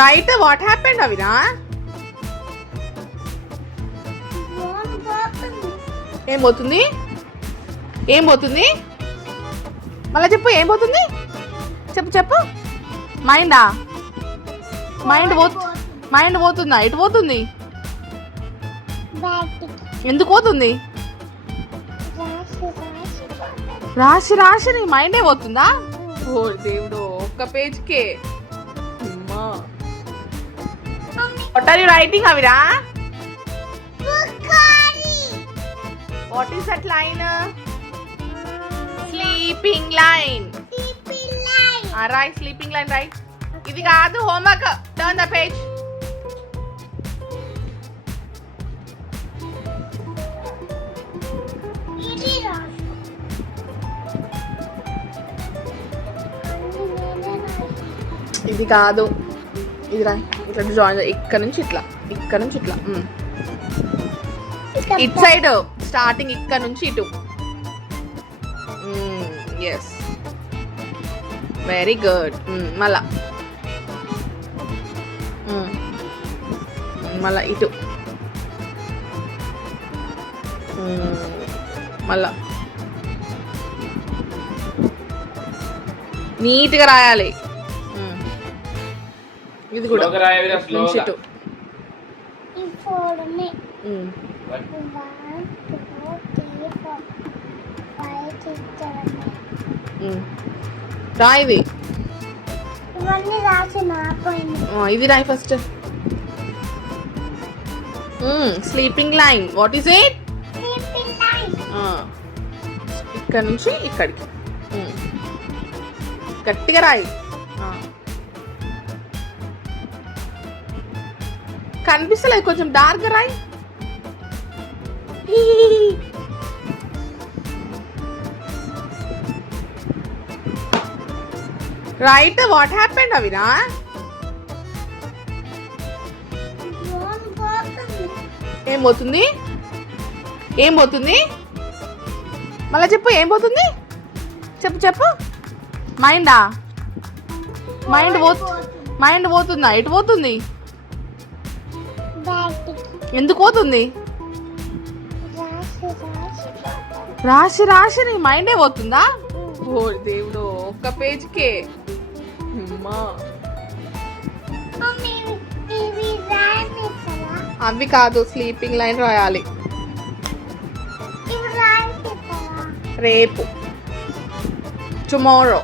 Right what happened అవినా? ఏం పోతుంది? ఏం పోతుంది? మళ్ళీ చెప్పు, ఏం పోతుంది? చెప్పు చెప్పు. మైండా? మైండ్ పోతుందా? ఎటు పోతుంది? ఎందుకు పోతుంది? రాసి రాసి నీ మైండే పోతుందా? ఓ దేవుడు, ఒక్క పేజ్కే. వాట్ ఆర్ యు రైటింగ్ అవిరా? What is that line? Sleeping line. Right, sleeping line right. ఇది కాదు హోంవర్క్. Turn the page. ఇది కాదు, ఇది రా. ఇట్లా జాయిన్, ఇక్కడ నుంచి ఇట్లా, ఇక్కడ నుంచి ఇట్లా, ఇట్ సైడ్ స్టార్టింగ్, ఇక్కడ నుంచి ఇటు. Yes, very good. మళ్ళా మళ్ళా ఇటు, మళ్ళా నీట్గా రాయాలి. ఇది కూడా నుంచి ఇటు. రా ఇది, ఇది రాయి first. Sleeping line, what is it? ఇక్కడ నుంచి ఇక్కడికి గట్టిగా రాయి. కనిపిస్తలేదు, కొంచెం డార్క్ రాయి. రైట్ వాట్ హ్యాపెండ్ అవినా? ఏం పోతుంది? ఏం పోతుంది? మళ్ళీ చెప్పు, ఏం పోతుంది? చెప్పు చెప్పు. మైండా? మైండ్ పోతుందా? ఎటు పోతుంది? ఎందుకు పోతుంది? రాసి రాసి నీ మైండే పోతుందా? ఓ దేవుడు, ఒక్క పేజ్కే. అవి కాదు, స్లీపింగ్ లైన్ రాయాలి. రేపు, టుమారో.